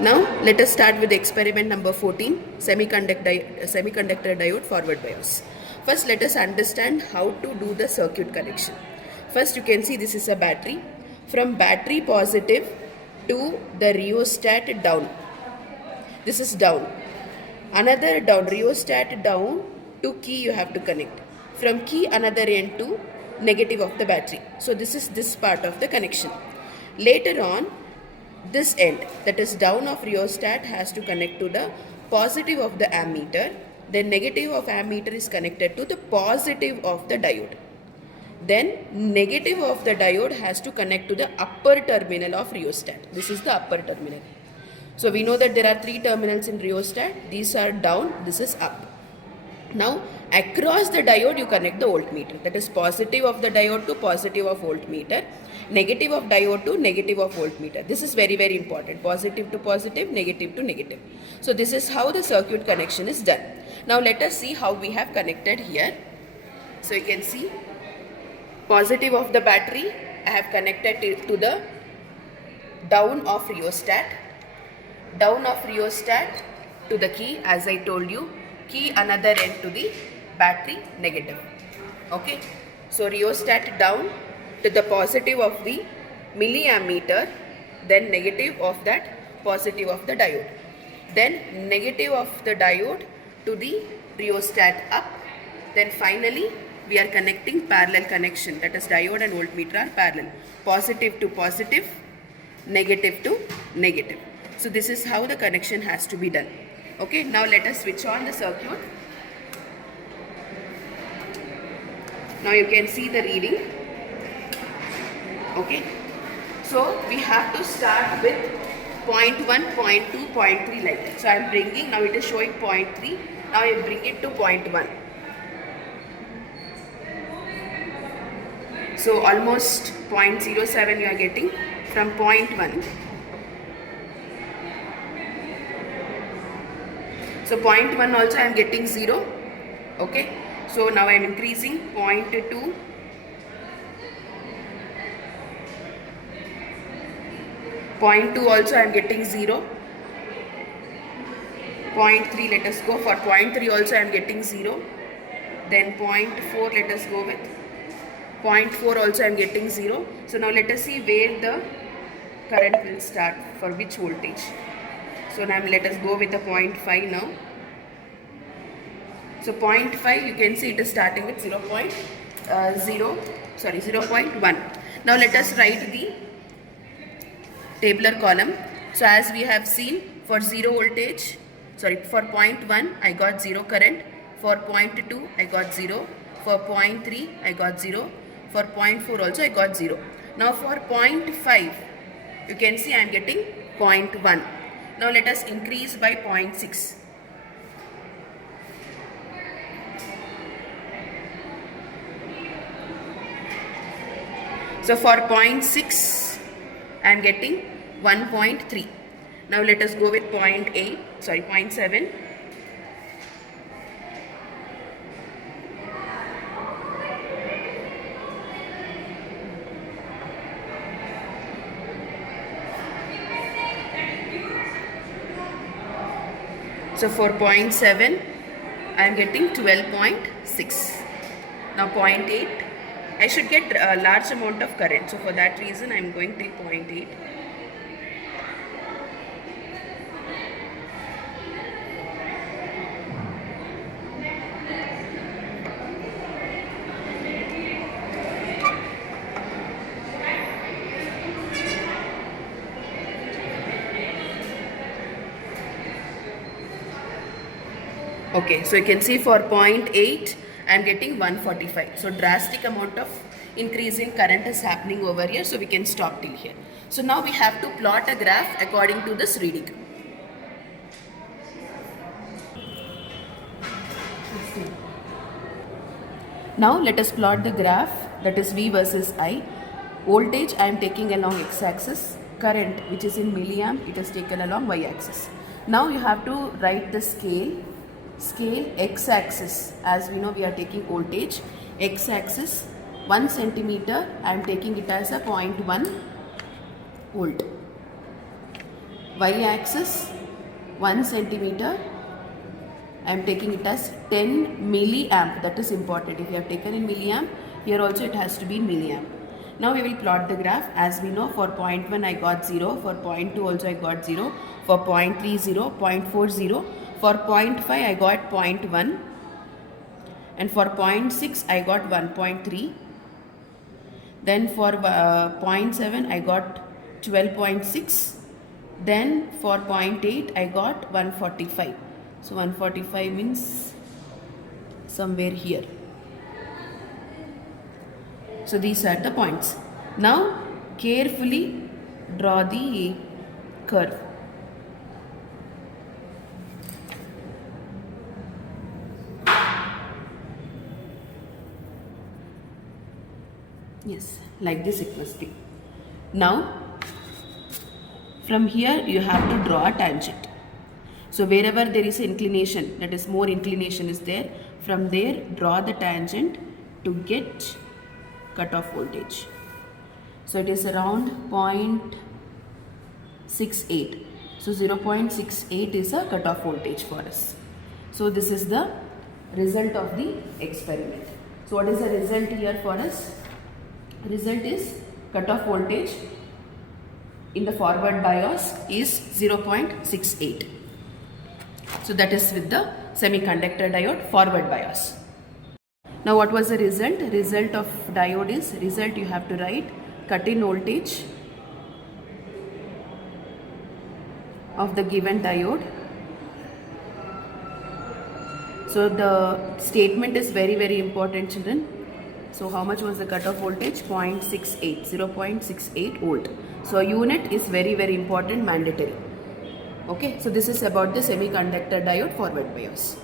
Now let us start with experiment number 14, semiconductor diode forward bias. First let us understand how to do the circuit connection. First you can see this is a battery. From battery positive to the rheostat down. This is down. Another down, rheostat down to key you have to connect. From key another end to negative of the battery. So this is this part of the connection. Later on, this end, that is down of rheostat, has to connect to the positive of the ammeter. Then negative of ammeter is connected to the positive of the diode. Then negative of the diode has to connect to the upper terminal of rheostat. This is the upper terminal. So we know that there are three terminals in rheostat. These are down, this is up. Now across the diode you connect the voltmeter. That is positive of the diode to positive of voltmeter. Negative of diode to negative of voltmeter. This is very, very important. Positive to positive, negative to negative. So this is how the circuit connection is done. Now let us see how we have connected here. So you can see positive of the battery I have connected to the down of rheostat. Down of rheostat to the key, as I told you. Key another end to the battery negative. Okay. So rheostat down to the positive of the milliammeter, then negative of that positive of the diode. Then negative of the diode to the rheostat up. Then finally we are connecting parallel connection, that is diode and voltmeter are parallel. Positive to positive, negative to negative. So this is how the connection has to be done. Okay, now let us switch on the circuit. Now you can see the reading. Okay, so we have to start with 0.1, 0.2, 0.3 like that. So I am bringing, now it is showing 0.3, now I bring it to 0.1. So almost 0.07 you are getting from 0.1. So 0.1 also I am getting 0. Okay, so now I am increasing 0.2. 0.2 also I am getting 0. 0.3 let us go for 0.3 also I am getting 0. Then 0.4 let us go with. 0.4 also I am getting 0. So now let us see where the current will start, for which voltage. So now let us go with the 0.5 now. So 0.5 you can see it is starting with 0.1. Now let us write the tabular column. So as we have seen, for 0 voltage, for 0.1 I got 0 current, for 0.2 I got 0, for 0.3 I got 0, for 0.4 also I got 0. Now for 0.5 you can see I am getting 0.1. Now let us increase by 0.6. So for 0.6 I am getting 1.3. Now let us go with 0.7. So for 0.7 I am getting 12.6. Now 0.8 I should get a large amount of current. So for that reason I am going to take 0.8. Okay, so you can see for 0.8 I am getting 145. So drastic amount of increase in current is happening over here. So we can stop till here. So now we have to plot a graph according to this reading. Now let us plot the graph, that is V versus I. Voltage I am taking along x-axis. Current, which is in milliamp, it is taken along y-axis. Now you have to write the scale x-axis, as we know we are taking voltage. X-axis 1 centimeter I am taking it as a 0.1 volt. y-axis 1 centimeter. I am taking it as 10 milliamp. That is important. If you have taken in milliamp, here also it has to be in milliamp. Now we will plot the graph. As we know, for point 1 I got 0, for point 2 also I got 0, for point 3 0, point 4 0, for point 5 I got point 1, and for point 6 I got 1.3. Then for point 7 I got 12.6. Then for point 8 I got 145. So 145 means somewhere here. So these are the points. Now carefully draw the curve. Yes, like this it must be. Now from here you have to draw a tangent. So wherever there is inclination, that is more inclination is there, from there draw the tangent to get cutoff voltage. So it is around 0.68. So 0.68 is a cutoff voltage for us. So this is the result of the experiment. So what is the result here for us? Result is cutoff voltage in the forward bias is 0.68. So that is with the semiconductor diode forward bias. Now what was the result? Result of diode is, result you have to write cut-in voltage of the given diode. So the statement is very important, children. So how much was the cutoff voltage? 0.68, 0.68 volt. So unit is very important, mandatory. Okay, so this is about the semiconductor diode forward bias.